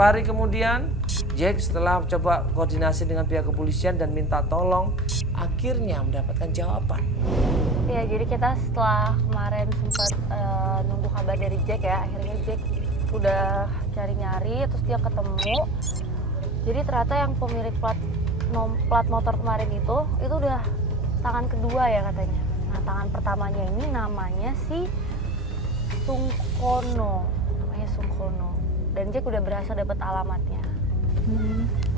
Beberapa hari kemudian, Jack setelah coba koordinasi dengan pihak kepolisian dan minta tolong, akhirnya mendapatkan jawaban. Ya, jadi kita setelah kemarin sempat nunggu kabar dari Jack ya, akhirnya Jack udah cari-nyari, terus dia ketemu. Jadi ternyata yang pemilik plat motor kemarin itu udah tangan kedua ya katanya. Nah, tangan pertamanya ini namanya si Sungkono, Dan Jack udah berhasil dapat alamatnya.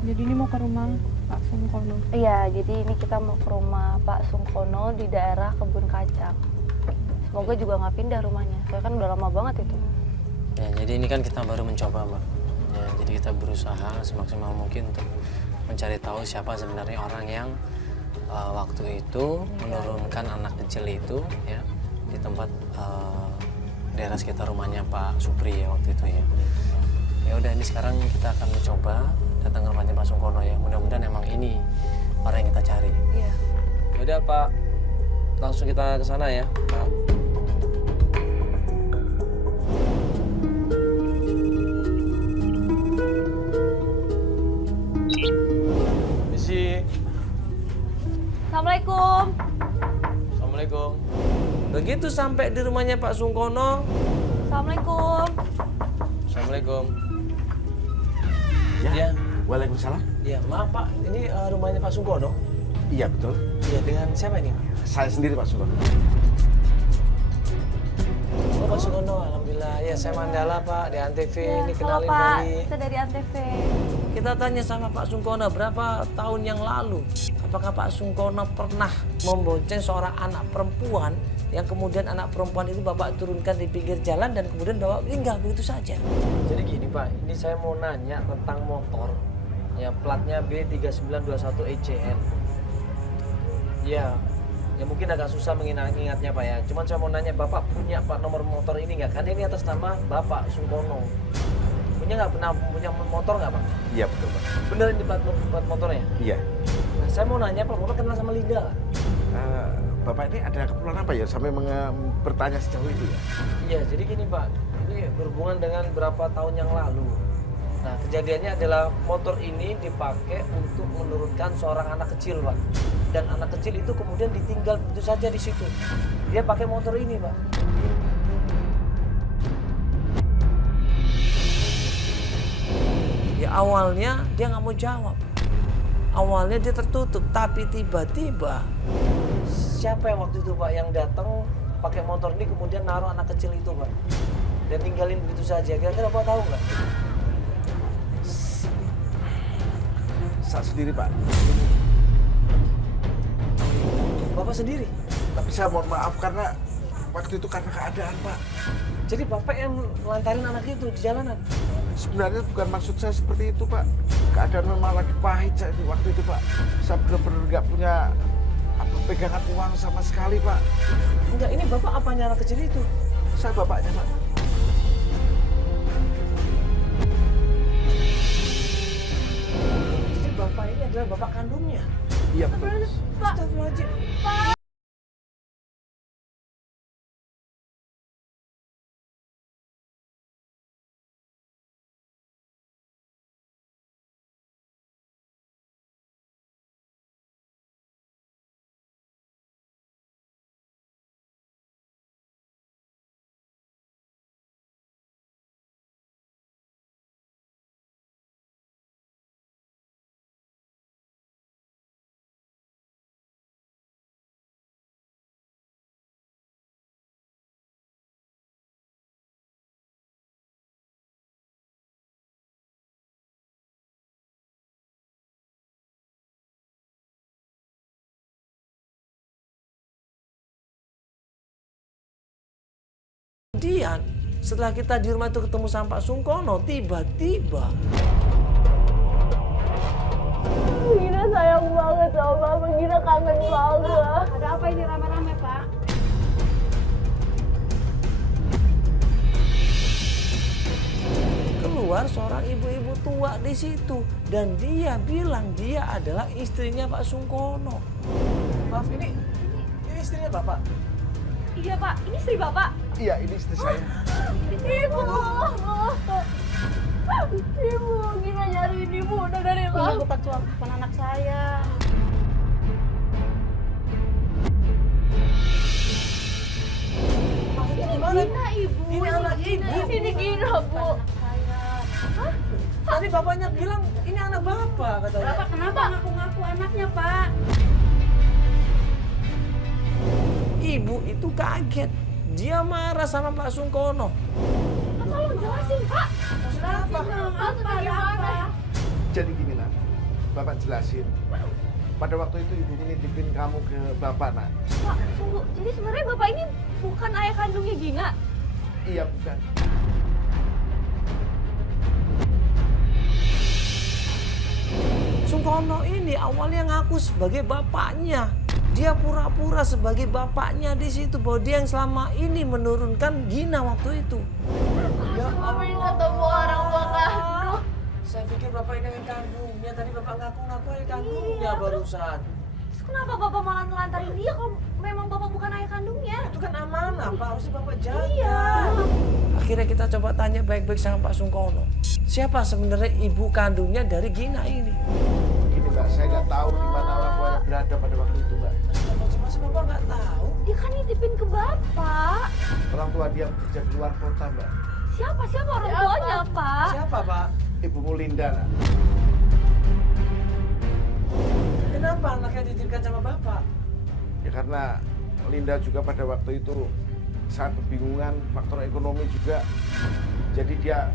Jadi ini mau ke rumah Pak Sungkono. Iya, jadi ini kita mau ke rumah Pak Sungkono di daerah Kebun Kacang. Semoga juga nggak pindah rumahnya, soalnya kan udah lama banget itu. Ya, jadi ini kan kita baru mencoba, Mbak. Ya, jadi kita berusaha semaksimal mungkin untuk mencari tahu siapa sebenarnya orang yang waktu itu menurunkan anak kecil itu ya di tempat daerah sekitar rumahnya Pak Supri ya waktu itu ya. Ya udah, ini sekarang kita akan mencoba datang ke rumahnya Pak Sungkono ya. Mudah-mudahan emang ini orang yang kita cari. Iya. Yaudah Pak, langsung kita ke sana ya, Pak. Misi. Assalamualaikum. Assalamualaikum. Begitu sampai di rumahnya Pak Sungkono. Assalamualaikum. Assalamualaikum. Ya, Ya. Waalaikumsalam. Ya, maaf Pak, ini rumahnya Pak Sungkono. Iya betul. Iya, dengan siapa ini? Saya sendiri Pak Sungkono. Oh, Pak Sungkono, alhamdulillah. Ya, saya Mandala Pak, di Antv. Ini Halo kenalin Pak, dari... kita dari Antv. Kita tanya sama Pak Sungkono berapa tahun yang lalu, apakah Pak Sungkono pernah membonceng seorang anak perempuan yang kemudian anak perempuan itu Bapak turunkan di pinggir jalan dan kemudian Bapak tinggal begitu saja? Jadi gini Pak, ini saya mau nanya tentang motor ya, platnya B3921ECN. Ya, ya mungkin agak susah mengingatnya Pak ya. Cuman saya mau nanya, Bapak punya Pak nomor motor ini nggak? Karena ini atas nama Bapak Sungkono. Punya nggak, pernah punya motor nggak Pak? Iya betul Pak. Bener ini plat motornya? Iya. Nah, saya mau nanya Pak, Bapak kenal sama Linda nggak? Bapak ini ada keperluan apa ya sampai bertanya sejauh itu ya? Iya, jadi gini Pak, ini berhubungan dengan berapa tahun yang lalu. Nah, kejadiannya adalah motor ini dipakai untuk menurunkan seorang anak kecil Pak. Dan anak kecil itu kemudian ditinggal begitu saja di situ. Dia pakai motor ini Pak. Ya awalnya dia nggak mau jawab. Awalnya dia tertutup, tapi tiba-tiba siapa yang waktu itu Pak yang datang pakai motor ini kemudian naruh anak kecil itu Pak dan tinggalin begitu saja. Kira-kira Bapak tahu nggak? Saya sendiri Pak. Bapak sendiri? Tapi saya mohon maaf karena waktu itu karena keadaan Pak. Jadi Bapak yang melantarin anak itu di jalanan? Sebenarnya bukan maksud saya seperti itu Pak. Keadaan memang lagi pahit saya di waktu itu Pak. Saya benar-benar nggak punya pegangan uang sama sekali Pak. Enggak, ini Bapak apanya anak kecil itu? Saya bapaknya Pak. Jadi Bapak ini adalah Bapak kandungnya? Iya betul. Astagfirullahaladzim. Kemudian setelah kita di rumah itu ketemu sama Pak Sungkono, tiba-tiba Gina sayang banget sama Mama, Gina kangen banget. Ada apa ini rame-rame Pak? keluar seorang ibu-ibu tua di situ dan dia bilang dia adalah istrinya Pak Sungkono. Maaf, ini istrinya Bapak? Iya Pak, ini istri Bapak. Iya ini istri saya. Ibu. Ibu, Gina nyariin ibu udah dari Ini lama. bukan anak saya. Ini Gina ibu. Ini anak ibu. Ini Gina bu. Tadi bapaknya bilang ini anak bapak katanya. Bapak kenapa ngaku-ngaku anaknya, Pak? Ibu itu kaget. Dia marah sama Pak Sungkono. Tolong jelasin pak. Kenapa? Maksud bagaimana? Jadi gini nak, bapak jelasin. Pada waktu itu ibu menitipin kamu ke bapak nak. Pak, tunggu. Jadi sebenarnya bapak ini bukan ayah kandungnya Gina. Iya bukan. Sungkono ini awalnya ngaku sebagai bapaknya. Dia pura-pura sebagai bapaknya di situ bahwa dia yang selama ini menurunkan Gina waktu itu. Ya Ngapain ketemu orang tua kandung? Saya pikir bapak ini yang kandungnya. Tadi bapak ngaku-ngaku ayah kandungnya barusan. Terus kenapa bapak malah nelantarin dia kalau memang bapak bukan ayah kandungnya? Itu kan amanah Pak, harusnya bapak jaga. Iya. Akhirnya kita coba tanya baik-baik sama Pak Sungkono. Siapa sebenarnya ibu kandungnya dari Gina ini? Gini mbak, saya nggak tahu di mana orang tuanya berada pada waktu itu mbak. Masa bapak nggak tahu? Dia kan nitipin ke bapak. Orang tua dia bekerja di luar kota mbak. Siapa orang tuanya pak? Siapa Pak? Ibumu Linda nak. Kenapa anaknya dititipkan sama bapak? Ya karena Linda juga pada waktu itu sangat kebingungan, faktor ekonomi juga. Jadi dia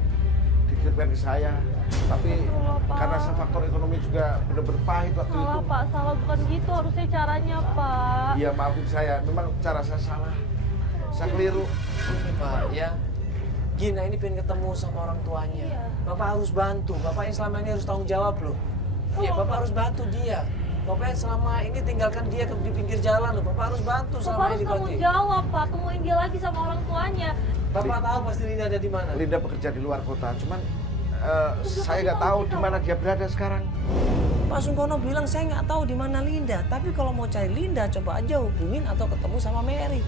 dititipkan ke saya. Tapi karena faktor ekonomi juga benar-benar pahit waktu itu. Salah pak, salah bukan gitu harusnya caranya pak. Iya maafin saya, memang cara saya salah. Saya keliru. Ini Pak ya, Gina ini pengen ketemu sama orang tuanya. Bapak harus bantu, bapak yang selama ini harus tanggung jawab loh. Iya, bapak harus bantu dia. Bapak yang selama ini tinggalkan dia di pinggir jalan loh. Bapak harus bantu Bapak selama harus ini tanggung Bang. jawab pak, temuin dia lagi sama orang tuanya. Bapak tahu pasti Linda ada di mana. Linda bekerja di luar kota, cuman saya nggak tahu di mana dia berada sekarang. Pak Sungkono bilang saya nggak tahu di mana Linda. Tapi kalau mau cari Linda, coba aja hubungin atau ketemu sama Mary.